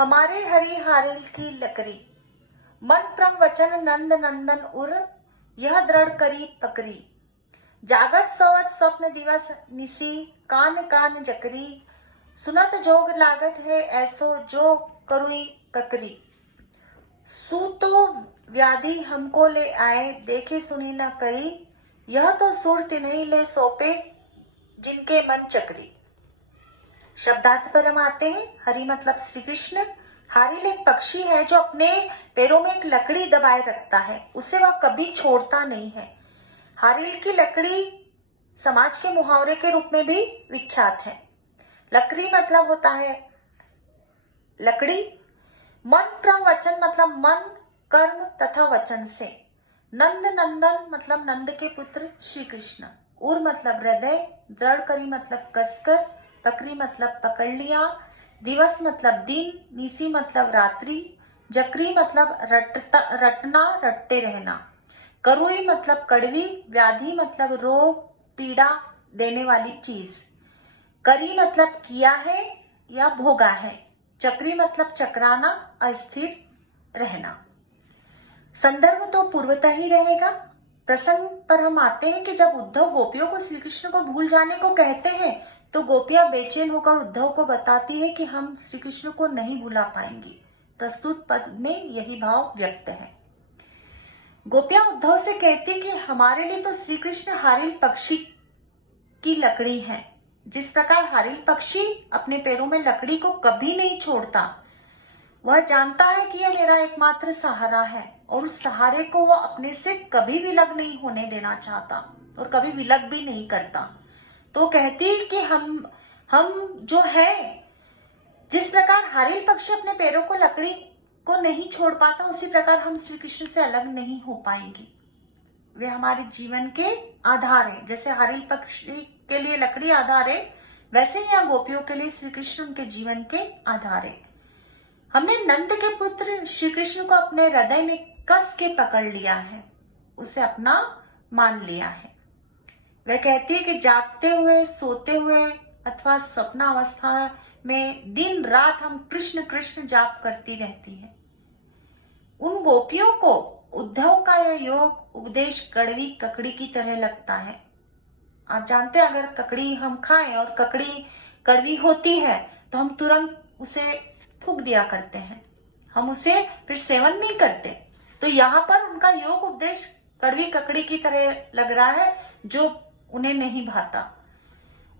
हमारे हरि हारिल की लकड़ी, मन प्रम वचन नंद नंदन उर, यह दृढ़ करी पकड़ी। जागत सोवत स्वप्न दिवस निसी, कान कान जकरी। सुनत जोग लागत है ऐसो, जो करुई ककरी। सूतो व्याधि हमको ले आए, देखे सुनी न करी। यह तो सुरति नहीं ले सौंपे, जिनके मन चकरी। शब्दार्थ पर हम आते हैं। हरि मतलब श्री कृष्ण। हारिल एक पक्षी है जो अपने पैरों में एक लकड़ी दबाए रखता है, उसे वह कभी छोड़ता नहीं है। हारिल की लकड़ी समाज के मुहावरे के रूप में भी विख्यात है। लकड़ी मतलब होता है लकड़ी। मन प्रम वचन मतलब मन, कर्म तथा वचन से। नंद नंदन मतलब नंद के पुत्र श्री कृष्ण। उर मतलब हृदय। दृढ़ करी मतलब कसकर। पकड़ी मतलब पकड़ लिया। दिवस मतलब दिन। निसी मतलब रात्रि। जकरी मतलब रटना, रटते रहना। करुई मतलब कड़वी। व्याधि मतलब रोग, पीड़ा देने वाली चीज। करी मतलब किया है या भोगा है। चक्री मतलब चकराना, अस्थिर रहना। संदर्भ तो पूर्वतः ही रहेगा। प्रसंग पर हम आते हैं कि जब उद्धव गोपियों को श्री कृष्ण को भूल जाने को कहते हैं, तो गोपियां बेचैन होकर उद्धव को बताती है कि हम श्री कृष्ण को नहीं भुला पाएंगी। प्रस्तुत पद में यही भाव व्यक्त है। गोपियां उद्धव से कहती कि हमारे लिए तो श्री कृष्ण हारिल पक्षी की लकड़ी है। जिस प्रकार हारिल पक्षी अपने पैरों में लकड़ी को कभी नहीं छोड़ता, वह जानता है कि यह मेरा एकमात्र सहारा है और उस सहारे को वह अपने से कभी विलग नहीं होने देना चाहता और कभी विलग भी नहीं करता। तो कहती है कि हम जो है, जिस प्रकार हारिल पक्षी अपने पैरों को लकड़ी को नहीं छोड़ पाता, उसी प्रकार हम श्री कृष्ण से अलग नहीं हो पाएंगे। वे हमारे जीवन के आधार है। जैसे हारिल पक्षी के लिए लकड़ी आधार है, वैसे ही यहाँ गोपियों के लिए श्री कृष्ण उनके जीवन के आधार है। हमने नंद के पुत्र श्री कृष्ण को अपने हृदय में कस के पकड़ लिया है, उसे अपना मान लिया है। वह कहती है कि जागते हुए, सोते हुए अथवा स्वप्न अवस्था में दिन रात हम कृष्ण कृष्ण जाप करती रहती है। उन गोपियों को उद्धव का यह योग उपदेश कड़वी ककड़ी की तरह लगता है। आप जानते हैं, अगर ककड़ी हम खाएं और ककड़ी कड़वी होती है तो हम तुरंत उसे थूक दिया करते हैं, हम उसे फिर सेवन नहीं करते। तो यहाँ पर उनका योग उपदेश कड़वी ककड़ी की तरह लग रहा है, जो उन्हें नहीं भाता।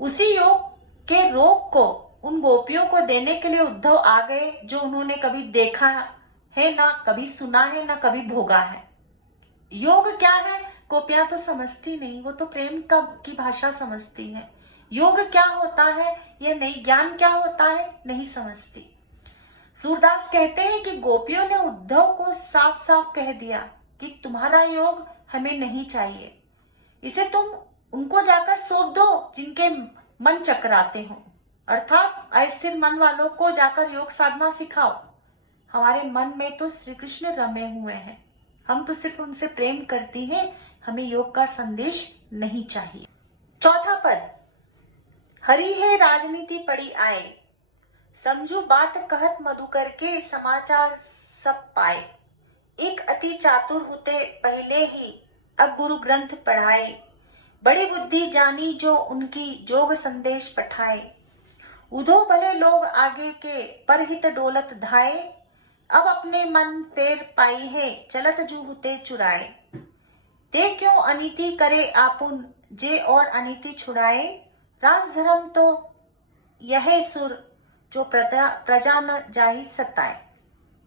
उसी योग के रोग को उन गोपियों को देने के लिए उद्धव आ गए, जो उन्होंने कभी देखा है ना, कभी सुना है ना, कभी भोगा है। योग क्या है गोपियां तो समझती नहीं, वो तो प्रेम की भाषा समझती है। योग क्या होता है ये नहीं, ज्ञान क्या होता है नहीं समझती। सूरदास कहते हैं कि गोपियों ने उद्धव को साफ साफ कह दिया कि तुम्हारा योग हमें नहीं चाहिए, इसे तुम उनको जाकर सौंप दो जिनके मन चकराते हो। अर्थात अस्थिर मन वालों को जाकर योग साधना सिखाओ। हमारे मन में तो श्री कृष्ण रमे हुए हैं, हम तो सिर्फ उनसे प्रेम करती हैं, हमें योग का संदेश नहीं चाहिए। चौथा पद, हरि है राजनीति पड़ी आए, समझू बात कहत मधुकर के, समाचार सब पाए। एक अति चातुर होते पहले ही, अब गुरु ग्रंथ पढ़ाए। बड़ी बुद्धि जानी जो उनकी, जोग संदेश पठाए। उधो भले लोग आगे के, परहित डोलत धाए। अब अपने मन फेर पाई है, चलत जू हुते चुराए। ते क्यों अनीति करे आपुन, जे और अनीति छुड़ाए। राज धर्म तो यह सुर, जो प्रजा न जाहि सताए।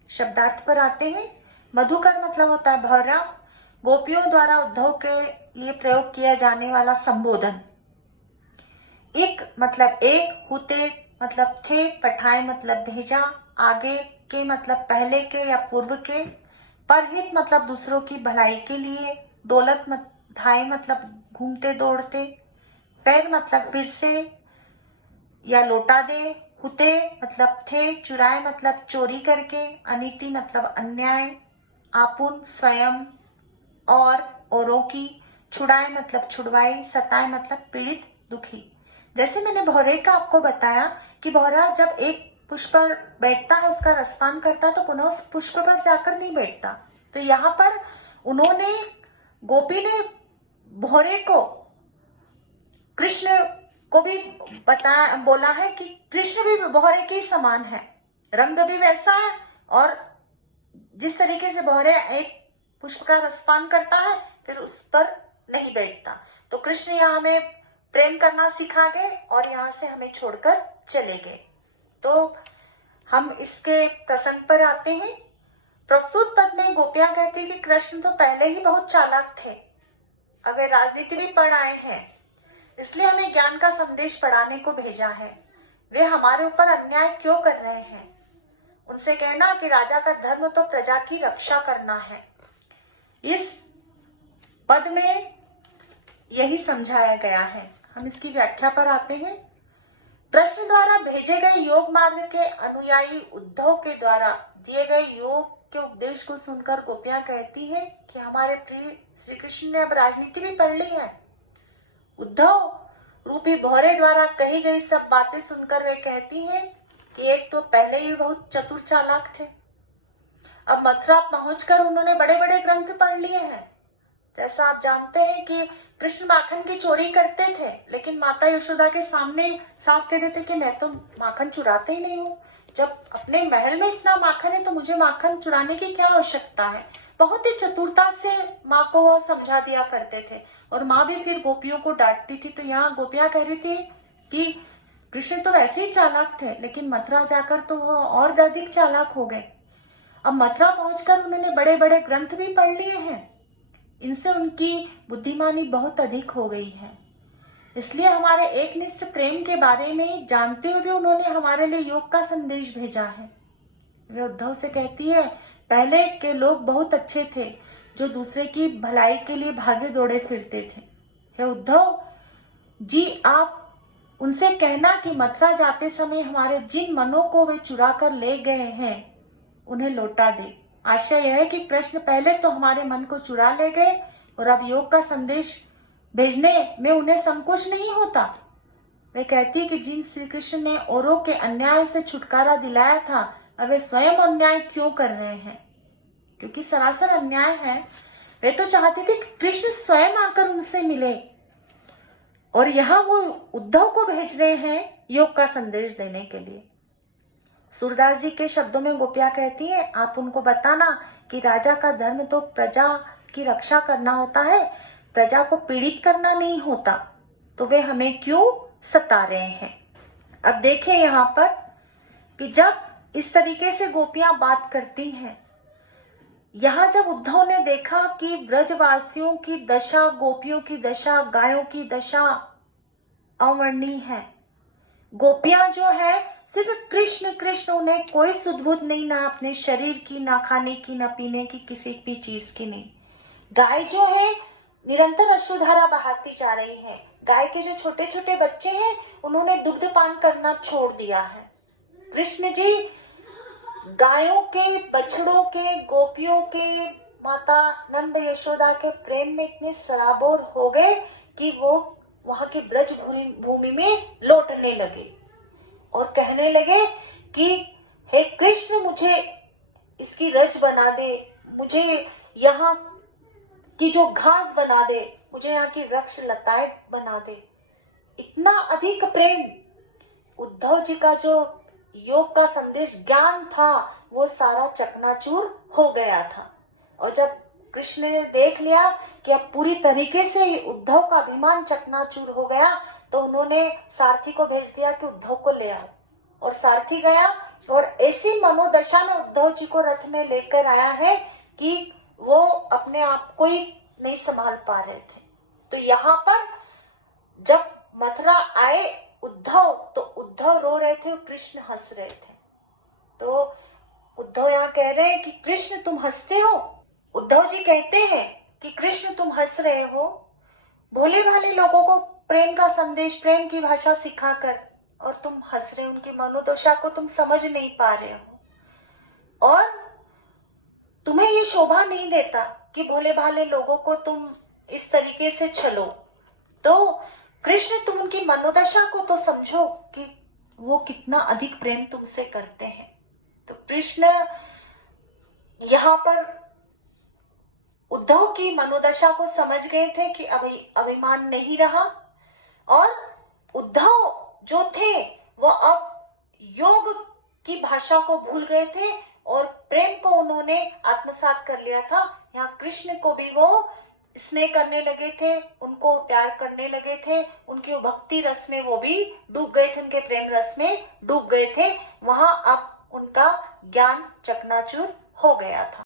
शब्दार्थ पर आते हैं। मधुकर मतलब होता है भौरा। गोपियों द्वारा उद्धव के लिए प्रयोग किया जाने वाला संबोधन। एक मतलब एक, हुते मतलब थे, पठाए मतलब भेजा, आगे के मतलब पहले के या पूर्व के, परहित मतलब दूसरों की भलाई के लिए, डोलत धाए मतलब घूमते दौड़ते, पैर मतलब फिर से या लौटा दे, हुते मतलब थे, चुराए मतलब चोरी करके, अनीति मतलब अन्याय, आपुन स्वयं और औरों की, छुड़ाए मतलब छुड़वाई, सताए मतलब पीड़ित दुखी। जैसे मैंने भौरे का आपको बताया कि भौरा जब एक पुष्प पर बैठता है, उसका रसपान करता है, तो पुनः उस पुष्प पर जाकर नहीं बैठता। तो यहाँ पर उन्होंने, गोपी ने भौरे को, कृष्ण को भी बोला है कि कृष्ण भी भौरे के ही समान है, रंग भी वैसा है, और जिस तरीके से भौरे एक पुष्प का रसपान करता है फिर उस पर नहीं बैठता। तो कृष्ण यहाँ हमें प्रेम करना सिखा गए और यहाँ से हमें छोड़कर चले गए। तो हम इसके प्रसंग पर आते हैं। प्रस्तुत पद में गोपियां कहती कि कृष्ण तो पहले ही बहुत चालाक थे, अब वे राजनीति भी पढ़ आए हैं, इसलिए हमें ज्ञान का संदेश पढ़ाने को भेजा है। वे हमारे ऊपर अन्याय क्यों कर रहे हैं? उनसे कहना कि राजा का धर्म तो प्रजा की रक्षा करना है। इस पद में यही समझाया गया है। हम इसकी व्याख्या पर आते हैं। कृष्ण द्वारा भेजे गए योग मार्ग के अनुयायी उद्धव के द्वारा दिए गए योग के उपदेश को सुनकर गोपियां कहती है कि हमारे प्रिय श्री कृष्ण ने अब राजनीति भी पढ़ ली है। उद्धव रूपी भौरे द्वारा कही गई सब बातें सुनकर वे कहती हैं कि एक तो पहले ही बहुत चतुर चालाक थे, अब मथुरा पहुंचकर उन्होंने बड़े बड़े ग्रंथ पढ़ लिए हैं। जैसा आप जानते हैं कि कृष्ण माखन की चोरी करते थे, लेकिन माता यशोदा के सामने साफ कह देते कि मैं तो माखन चुराते ही नहीं हूँ। जब अपने महल में इतना माखन है तो मुझे माखन चुराने की क्या आवश्यकता है। बहुत ही चतुरता से माँ को वो समझा दिया करते थे, और माँ भी फिर गोपियों को डांटती थी। तो यहाँ गोपियां कह रही थी कि कृष्ण तो वैसे ही चालाक थे, लेकिन मथुरा जाकर तो वो और अधिक चालाक हो गए। अब मथुरा पहुंचकर उन्होंने बड़े बड़े ग्रंथ भी पढ़ लिए हैं, इनसे उनकी बुद्धिमानी बहुत अधिक हो गई है। इसलिए हमारे एकनिष्ठ प्रेम के बारे में जानते हुए भी उन्होंने हमारे लिए योग का संदेश भेजा है। वे उद्धव से कहती है, पहले के लोग बहुत अच्छे थे जो दूसरे की भलाई के लिए भागे दौड़े फिरते थे। हे उद्धव जी, आप उनसे कहना कि मथुरा जाते समय हमारे जिन मनों को वे चुरा कर ले गए हैं उन्हें लौटा दे। आशय यह है कि कृष्ण पहले तो हमारे मन को चुरा ले गए और अब योग का संदेश भेजने में उन्हें संकोच नहीं होता। वे कहती कि जिन श्री कृष्ण ने औरों के अन्याय से छुटकारा दिलाया था, अब वे स्वयं अन्याय क्यों कर रहे हैं? क्योंकि सरासर अन्याय है। वे तो चाहते थे कि कृष्ण स्वयं आकर उनसे मिले, और यहाँ वो उद्धव को भेज रहे हैं योग का संदेश देने के लिए। सूरदास जी के शब्दों में गोपियां कहती है, आप उनको बताना कि राजा का धर्म तो प्रजा की रक्षा करना होता है, प्रजा को पीड़ित करना नहीं होता, तो वे हमें क्यों सता रहे हैं। अब देखें यहाँ पर कि जब इस तरीके से गोपियां बात करती हैं, यहाँ जब उद्धव ने देखा कि ब्रजवासियों की दशा, गोपियों की दशा, गायों की दशा अवर्णनीय है। गोपियां जो है सिर्फ कृष्ण कृष्ण, उन्हें कोई सुध-बुध नहीं, ना अपने शरीर की, ना खाने की, ना पीने की, किसी भी चीज की नहीं। गाय जो है निरंतर अश्रुधारा बहाती जा रही है। गाय के जो छोटे छोटे बच्चे हैं उन्होंने दुग्ध पान करना छोड़ दिया है। कृष्ण जी गायों के, बछड़ों के, गोपियों के, माता नंद यशोदा के प्रेम में इतने सराबोर हो गए कि वो वहां की ब्रज भूमि में लौटने लगे और कहने लगे कि हे कृष्ण, मुझे इसकी रज बना दे, मुझे यहाँ की जो घास बना दे, मुझे यहाँ की वृक्ष लताएं बना दे। इतना अधिक प्रेम, उद्धव जी का जो योग का संदेश ज्ञान था वो सारा चकनाचूर हो गया था। और जब कृष्ण ने देख लिया कि अब पूरी तरीके से उद्धव का अभिमान चकनाचूर हो गया, तो उन्होंने सारथी को भेज दिया कि उद्धव को ले आओ। और सारथी गया और ऐसी मनोदशा में उद्धव जी को रथ में लेकर आया है कि वो अपने आप को ही नहीं संभाल पा रहे थे। तो यहाँ पर जब मथुरा आए उद्धव, तो उद्धव रो रहे थे और कृष्ण हंस रहे थे। तो उद्धव यहाँ कह रहे हैं कि कृष्ण तुम हंसते हो। उद्धव जी कहते हैं कि कृष्ण तुम हंस रहे हो, भोले भाले लोगों को प्रेम का संदेश, प्रेम की भाषा सिखाकर, और तुम हंस रहे हो, उनकी मनोदशा को तुम समझ नहीं पा रहे हो, और तुम्हें ये शोभा नहीं देता कि भोले भाले लोगों को तुम इस तरीके से छलो। तो कृष्ण तुम उनकी मनोदशा को तो समझो कि वो कितना अधिक प्रेम तुमसे करते हैं। तो कृष्ण यहाँ पर उद्धव की मनोदशा को समझ गए थे कि अभिमान नहीं रहा, और उद्धव जो थे वो अब योग की भाषा को भूल गए थे और प्रेम को उन्होंने आत्मसात कर लिया था। यहाँ कृष्ण को भी वो स्नेह करने लगे थे, उनको प्यार करने लगे थे, उनके भक्ति रस में वो भी डूब गए थे, उनके प्रेम रस में डूब गए थे। वहां अब उनका ज्ञान चकनाचूर हो गया था।